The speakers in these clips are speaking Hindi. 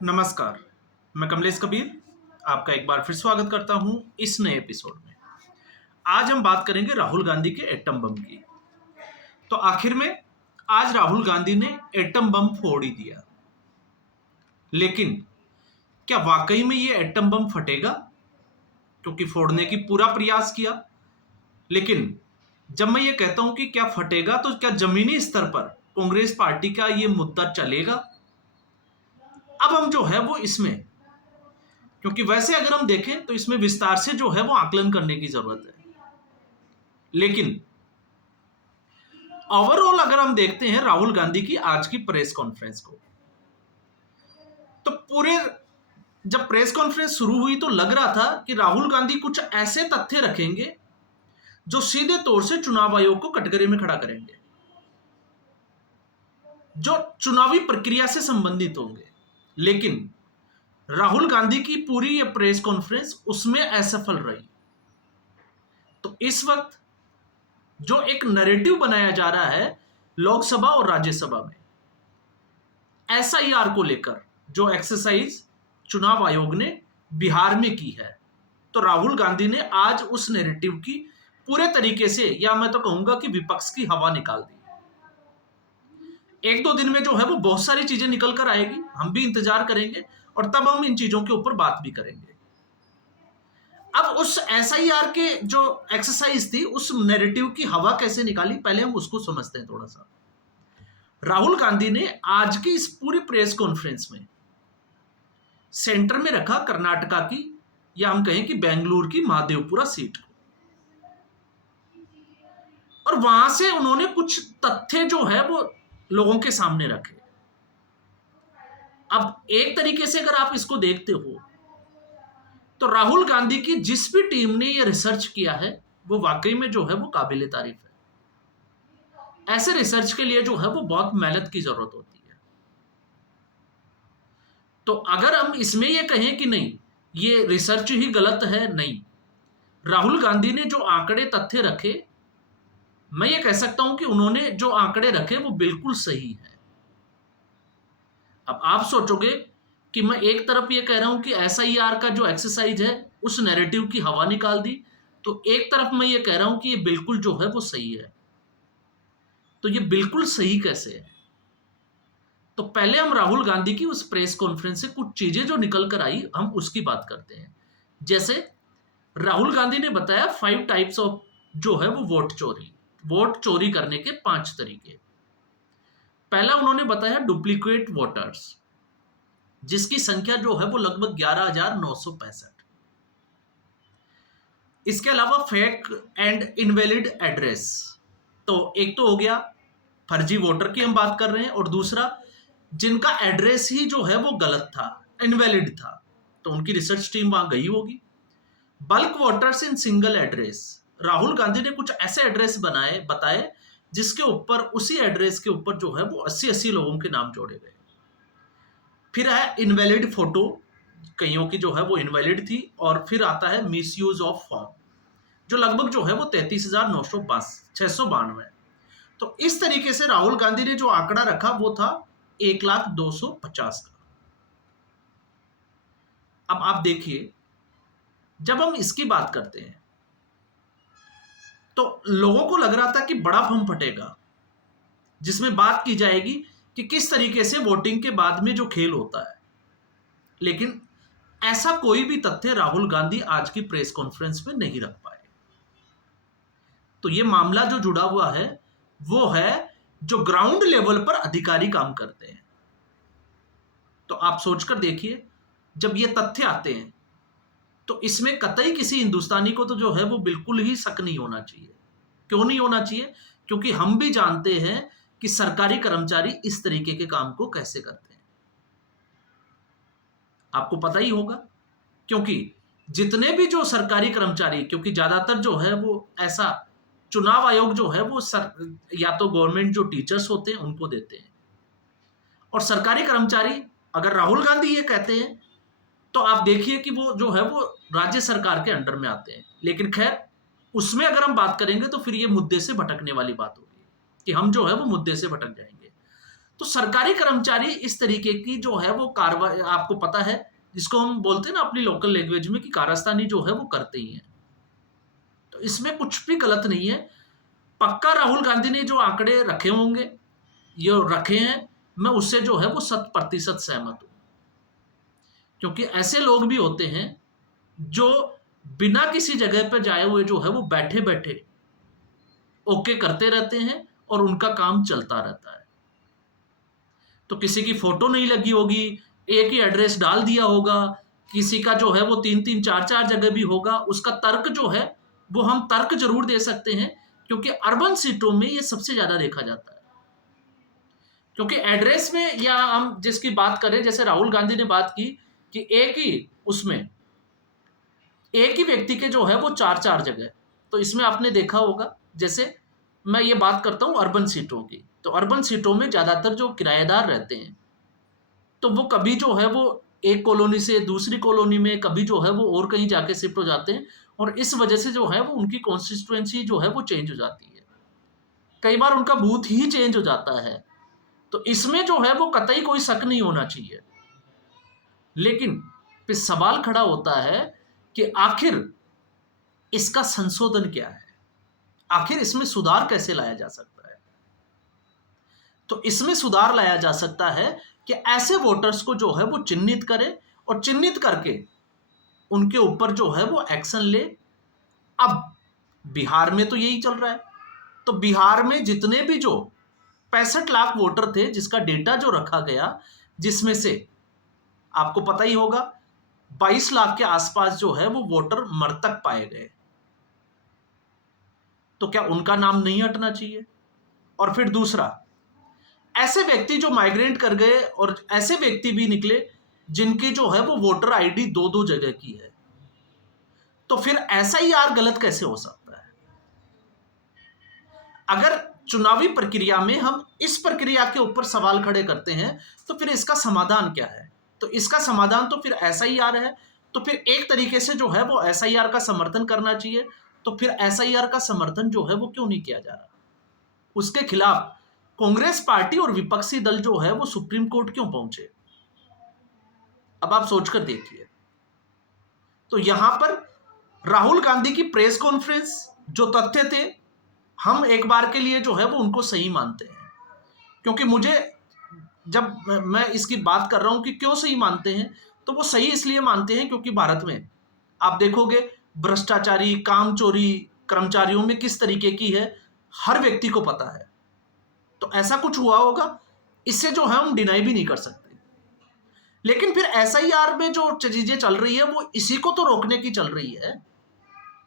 नमस्कार, मैं कमलेश कबीर आपका एक बार फिर स्वागत करता हूं इस नए एपिसोड में। आज हम बात करेंगे राहुल गांधी के एटम बम की। तो आखिर में आज राहुल गांधी ने एटम बम फोड़ ही दिया। लेकिन क्या वाकई में ये एटम बम फटेगा? क्योंकि फोड़ने की पूरा प्रयास किया। लेकिन जब मैं ये कहता हूं कि क्या फटेगा, तो क्या जमीनी स्तर पर कांग्रेस पार्टी का ये मुद्दा चलेगा? अब हम जो है वो इसमें, क्योंकि वैसे अगर हम देखें तो इसमें विस्तार से जो है वो आकलन करने की जरूरत है। लेकिन ओवरऑल अगर हम देखते हैं राहुल गांधी की आज की प्रेस कॉन्फ्रेंस को, तो पूरे जब प्रेस कॉन्फ्रेंस शुरू हुई तो लग रहा था कि राहुल गांधी कुछ ऐसे तथ्य रखेंगे जो सीधे तौर से चुनाव आयोग को कटघरे में खड़ा करेंगे, जो चुनावी प्रक्रिया से संबंधित होंगे। लेकिन राहुल गांधी की पूरी ये प्रेस कॉन्फ्रेंस उसमें असफल रही। तो इस वक्त जो एक नैरेटिव बनाया जा रहा है लोकसभा और राज्यसभा में एसआईआर को लेकर, जो एक्सरसाइज चुनाव आयोग ने बिहार में की है, तो राहुल गांधी ने आज उस नैरेटिव की पूरे तरीके से, या मैं तो कहूंगा कि विपक्ष की हवा निकाल दी। एक दो दिन में जो है वो बहुत सारी चीजें निकल कर आएगी, हम भी इंतजार करेंगे और तब हम इन चीजों के ऊपर बात भी करेंगे। अब उस एसआईआर के जो एक्सरसाइज थी, उस नैरेटिव की हवा कैसे निकाली, पहले हम उसको समझते हैं थोड़ा सा। राहुल गांधी ने आज की इस पूरी प्रेस कॉन्फ्रेंस में सेंटर में रखा कर्नाटका की, या हम कहें कि बेंगलुरु की महादेवपुरा सीट को, और वहां से उन्होंने कुछ तथ्य जो है वो लोगों के सामने रखे। अब एक तरीके से अगर आप इसको देखते हो तो राहुल गांधी की जिस भी टीम ने ये रिसर्च किया है वो वाकई में जो है वो काबिले तारीफ है। ऐसे रिसर्च के लिए जो है वो बहुत मेहनत की जरूरत होती है। तो अगर हम इसमें ये कहें कि नहीं, ये रिसर्च ही गलत है, नहीं, राहुल गांधी ने जो आंकड़े तथ्य रखे, मैं ये कह सकता हूं कि उन्होंने जो आंकड़े रखे वो बिल्कुल सही है। अब आप सोचोगे कि मैं एक तरफ ये कह रहा हूं कि एसआईआर का जो एक्सरसाइज है उस नैरेटिव की हवा निकाल दी, तो एक तरफ मैं ये कह रहा हूं कि ये बिल्कुल जो है वो सही है। तो ये बिल्कुल सही कैसे है? तो पहले हम राहुल गांधी की उस प्रेस कॉन्फ्रेंस से कुछ चीजें जो निकल कर आई, हम उसकी बात करते हैं। जैसे राहुल गांधी ने बताया 5 टाइप्स ऑफ जो है वो वोट चोरी करने के 5 तरीके। पहला उन्होंने बताया डुप्लीकेट वोटर्स, जिसकी संख्या जो है वो लगभग 11,965। इसके अलावा फेक एंड इनवैलिड एड्रेस, तो एक तो हो गया फर्जी वोटर की हम बात कर रहे हैं, और दूसरा जिनका एड्रेस ही जो है वो गलत था, इनवैलिड था, तो उनकी रिसर्च टीम वहां गई होगी। Bulk voters in single address, Rahul Gandhi ने कुछ ऐसे एड्रेस बताए जिसके ऊपर, उसी एड्रेस के ऊपर जो है वो 80-80 लोगों के नाम जोड़े गए। फिर है इनवैलिड फोटो, कईयों की जो है वो इनवैलिड थी। और फिर आता है मिसयूज ऑफ फॉर्म, जो लगभग जो है वो 33,992। तो इस तरीके से राहुल गांधी ने जो आंकड़ा रखा वो था 1,02,50 का। अब आप देखिए, जब हम इसकी बात करते हैं तो लोगों को लग रहा था कि बड़ा बम फटेगा, जिसमें बात की जाएगी कि किस तरीके से वोटिंग के बाद में जो खेल होता है। लेकिन ऐसा कोई भी तथ्य राहुल गांधी आज की प्रेस कॉन्फ्रेंस में नहीं रख पाए। तो ये मामला जो जुड़ा हुआ है वो है जो ग्राउंड लेवल पर अधिकारी काम करते हैं। तो आप सोचकर देखिए, जब ये तथ्य आते हैं तो इसमें कतई किसी हिंदुस्तानी को तो जो है वो बिल्कुल ही शक नहीं होना चाहिए। क्यों नहीं होना चाहिए? क्योंकि हम भी जानते हैं कि सरकारी कर्मचारी इस तरीके के काम को कैसे करते हैं। आपको पता ही होगा, क्योंकि जितने भी जो सरकारी कर्मचारी, क्योंकि ज्यादातर जो है वो ऐसा चुनाव आयोग जो है वो या तो गवर्नमेंट जो टीचर्स होते हैं उनको देते हैं, और सरकारी कर्मचारी अगर राहुल गांधी ये कहते हैं तो आप देखिए कि वो जो है वो राज्य सरकार के अंडर में आते हैं। लेकिन खैर, उसमें अगर हम बात करेंगे तो फिर ये मुद्दे से भटकने वाली बात होगी कि हम जो है वो मुद्दे से भटक जाएंगे। तो सरकारी कर्मचारी इस तरीके की जो है वो कार्रवाई, आपको पता है, जिसको हम बोलते हैं ना अपनी लोकल लैंग्वेज में कि कारस्तानी जो है वो करते ही हैं। तो इसमें कुछ भी गलत नहीं है। पक्का राहुल गांधी ने जो आंकड़े रखे होंगे, ये रखे हैं, मैं उससे जो है वो 100% सहमत हूं। क्योंकि ऐसे लोग भी होते हैं जो बिना किसी जगह पर जाए हुए जो है वो बैठे बैठे ओके करते रहते हैं और उनका काम चलता रहता है। तो किसी की फोटो नहीं लगी होगी, एक ही एड्रेस डाल दिया होगा, किसी का जो है वो 3-3 4-4 जगह भी होगा, उसका तर्क जो है वो हम तर्क जरूर दे सकते हैं, क्योंकि अर्बन सीटों में ये सबसे ज्यादा देखा जाता है। क्योंकि एड्रेस में, या हम जिसकी बात करें, जैसे राहुल गांधी ने बात की कि एक ही व्यक्ति के जो है वो 4-4 जगह, तो इसमें आपने देखा होगा, जैसे मैं ये बात करता हूं अर्बन सीटों की, तो अर्बन सीटों में ज्यादातर जो किराएदार रहते हैं, तो वो कभी जो है वो एक कॉलोनी से दूसरी कॉलोनी में, कभी जो है वो और कहीं जाके शिफ्ट हो जाते हैं, और इस वजह से जो है वो उनकी कॉन्स्टिट्यूएंसी जो है वो चेंज हो जाती है, कई बार उनका बूथ ही चेंज हो जाता है। तो इसमें जो है वो कतई कोई शक नहीं होना चाहिए। लेकिन फिर सवाल खड़ा होता है कि आखिर इसका संशोधन क्या है, आखिर इसमें सुधार कैसे लाया जा सकता है। तो इसमें सुधार लाया जा सकता है कि ऐसे वोटर्स को जो है वो चिन्हित करे, और चिन्हित करके उनके ऊपर जो है वो एक्शन ले। अब बिहार में तो यही चल रहा है। तो बिहार में जितने भी जो 65 लाख वोटर थे, जिसका डेटा जो रखा गया, जिसमें से आपको पता ही होगा 22 लाख के आसपास जो है वो वोटर मृतक पाए गए। तो क्या उनका नाम नहीं हटना चाहिए? और फिर दूसरा, ऐसे व्यक्ति जो माइग्रेट कर गए, और ऐसे व्यक्ति भी निकले जिनकी जो है वो वोटर आईडी 2-2 जगह की है, तो फिर SIR गलत कैसे हो सकता है? अगर चुनावी प्रक्रिया में हम इस प्रक्रिया के ऊपर सवाल खड़े करते हैं, तो फिर इसका समाधान क्या है? तो इसका समाधान तो फिर SIR है। तो फिर एक तरीके से जो है वो SIR का समर्थन करना चाहिए। तो फिर SIR का समर्थन जो है वो क्यों नहीं किया जा रहा? उसके खिलाफ कांग्रेस पार्टी और विपक्षी दल जो है वो सुप्रीम कोर्ट क्यों पहुंचे? अब आप सोचकर देखिए। तो यहां पर राहुल गांधी की प्रेस कॉन्फ्रेंस, जो तथ्य थे, हम एक बार के लिए जो है वो उनको सही मानते हैं। क्योंकि मुझे, जब मैं इसकी बात कर रहा हूं कि क्यों सही मानते हैं, तो वो सही इसलिए मानते हैं क्योंकि भारत में आप देखोगे भ्रष्टाचारी, कामचोरी कर्मचारियों में किस तरीके की है, हर व्यक्ति को पता है। तो ऐसा कुछ हुआ होगा, इससे जो है हम डिनाई भी नहीं कर सकते। लेकिन फिर SIR में जो चीजें चल रही है वो इसी को तो रोकने की चल रही है।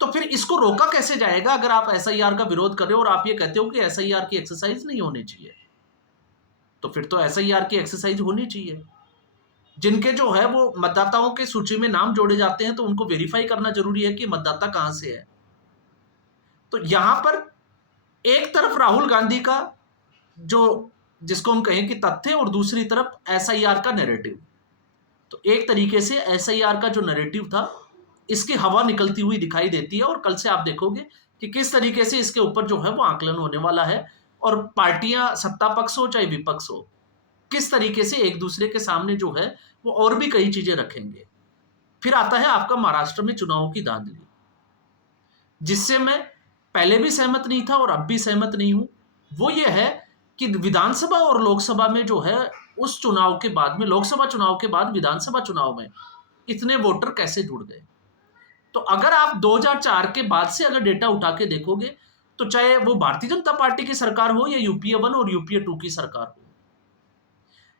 तो फिर इसको रोका कैसे जाएगा? अगर आप SIR का विरोध कर रहे हो और आप ये कहते हो कि SIR की एक्सरसाइज नहीं होनी चाहिए, तो फिर तो SIR की एक्सरसाइज होनी चाहिए। जिनके जो है वो मतदाताओं के सूची में नाम जोड़े जाते हैं, तो उनको वेरीफाई करना जरूरी है कि मतदाता कहां से है। तो यहां पर एक तरफ राहुल गांधी का जो, जिसको हम कहें कि तथ्य, और दूसरी तरफ SIR का नैरेटिव। तो एक तरीके से SIR का जो नैरेटिव था, इसकी हवा निकलती हुई दिखाई देती है, और कल से आप देखोगे कि किस तरीके से इसके ऊपर जो है वो आकलन होने वाला है, और पार्टियां, सत्ता पक्ष हो चाहे विपक्ष हो, किस तरीके से एक दूसरे के सामने जो है वो और भी कई चीजें रखेंगे। फिर आता है आपका महाराष्ट्र में चुनावों की धांधली, जिससे मैं पहले भी सहमत नहीं था और अब भी सहमत नहीं हूं। वो ये है कि विधानसभा और लोकसभा में जो है, उस चुनाव के बाद में, लोकसभा चुनाव के बाद विधानसभा चुनाव में इतने वोटर कैसे जुड़ गए। तो अगर आप 2004 के बाद से अगर डेटा उठा के देखोगे, तो चाहे वो भारतीय जनता पार्टी की सरकार हो या UPA 1 और UPA 2 की सरकार हो,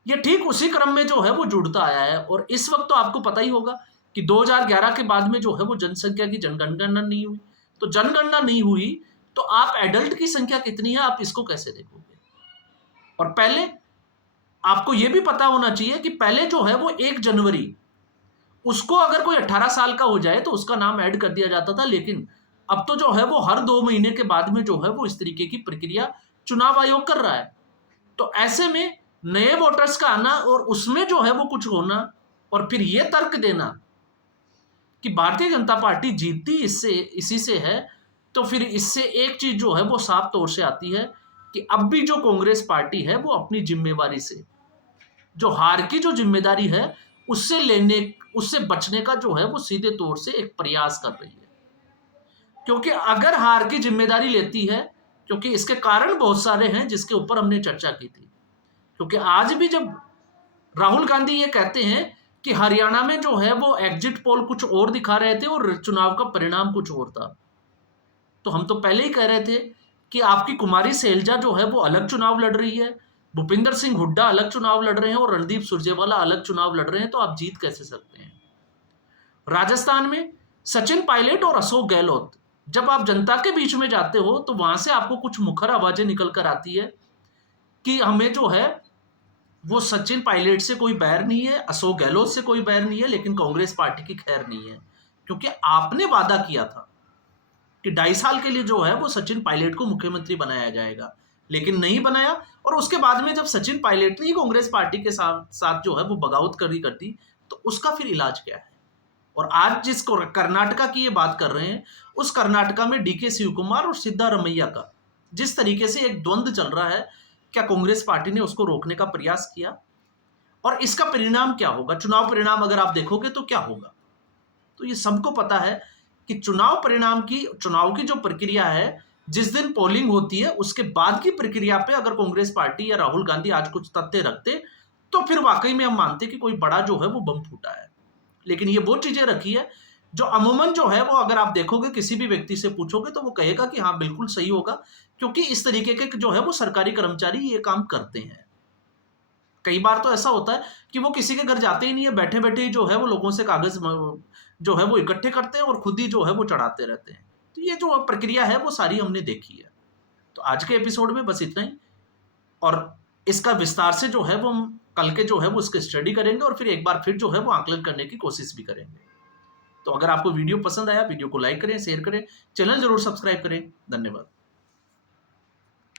ये ठीक उसी क्रम में जो है वो जुड़ता आया है। और इस वक्त तो आपको पता ही होगा कि 2011 के बाद में जो है वो जनसंख्या की जनगणना नहीं हुई। तो जनगणना नहीं हुई तो आप एडल्ट की संख्या कितनी है, आप इसको कैसे देखोगे? और पहले आपको यह भी पता होना चाहिए कि पहले जो है वो 1 जनवरी, उसको अगर कोई 18 साल का हो जाए तो उसका नाम ऐड कर दिया जाता था। लेकिन अब तो जो है वो हर 2 महीने के बाद में जो है वो इस तरीके की प्रक्रिया चुनाव आयोग कर रहा है। तो ऐसे में नए वोटर्स का आना और उसमें जो है वो कुछ होना, और फिर ये तर्क देना कि भारतीय जनता पार्टी जीतती इसी से है, तो फिर इससे एक चीज जो है वो साफ तौर से आती है कि अब भी जो कांग्रेस पार्टी है वो अपनी जिम्मेवारी से, जो हार की जो जिम्मेदारी है उससे बचने का जो है वो सीधे तौर से एक प्रयास कर रही है। क्योंकि अगर हार की जिम्मेदारी लेती है, क्योंकि इसके कारण बहुत सारे हैं जिसके ऊपर हमने चर्चा की थी, क्योंकि आज भी जब राहुल गांधी ये कहते हैं कि हरियाणा में जो है वो एग्जिट पोल कुछ और दिखा रहे थे और चुनाव का परिणाम कुछ और था, तो हम तो पहले ही कह रहे थे कि आपकी कुमारी सैलजा जो है वो अलग चुनाव लड़ रही है, भूपिंदर सिंह हुड्डा अलग चुनाव लड़ रहे हैं और रणदीप सुरजेवाला अलग चुनाव लड़ रहे हैं, तो आप जीत कैसे सकते हैं। राजस्थान में सचिन पायलट और अशोक गहलोत, जब आप जनता के बीच में जाते हो तो वहां से आपको कुछ मुखर आवाजें निकल कर आती है कि हमें जो है वो सचिन पायलट से कोई बैर नहीं है, अशोक गहलोत से कोई बैर नहीं है, लेकिन कांग्रेस पार्टी की खैर नहीं है, क्योंकि आपने वादा किया था कि 2.5 साल के लिए जो है वो सचिन पायलट को मुख्यमंत्री बनाया जाएगा, लेकिन नहीं बनाया। और उसके बाद में जब सचिन पायलट ने ही कांग्रेस पार्टी के साथ जो है वो बगावत कर दी, तो उसका फिर इलाज क्या है। और आज जिस कर्नाटका की ये बात कर रहे हैं, उस कर्नाटका में डीके शिवकुमार और सिद्धारमैया का जिस तरीके से एक द्वंद्व चल रहा है, क्या कांग्रेस पार्टी ने उसको रोकने का प्रयास किया? और इसका परिणाम क्या होगा, चुनाव परिणाम अगर आप देखोगे तो क्या होगा। तो ये सबको पता है कि चुनाव की जो प्रक्रिया है, जिस दिन पोलिंग होती है उसके बाद की प्रक्रिया पे अगर कांग्रेस पार्टी या राहुल गांधी आज कुछ तथ्य रखते, तो फिर वाकई में हम मानते कि कोई बड़ा जो है वो बम फूटा है। लेकिन ये वो चीजें रखी है जो अमूमन जो है वो अगर आप देखोगे, किसी भी व्यक्ति से पूछोगे तो वो कहेगा कि हाँ बिल्कुल सही होगा, क्योंकि इस तरीके के जो है वो सरकारी कर्मचारी ये काम करते हैं। कई बार तो ऐसा होता है कि वो किसी के घर जाते ही नहीं है, बैठे बैठे ही जो है वो लोगों से कागज जो है वो इकट्ठे करते हैं और खुद ही जो है वो चढ़ाते रहते हैं। तो ये जो प्रक्रिया है वो सारी हमने देखी है। तो आज के एपिसोड में बस इतना ही, और इसका विस्तार से जो है वो हम कल के जो है वो इसके स्टडी करेंगे और फिर एक बार फिर जो है वो आकलन करने की कोशिश भी करेंगे। तो अगर आपको वीडियो पसंद आया, वीडियो को लाइक करें, शेयर करें, चैनल जरूर सब्सक्राइब करें। धन्यवाद।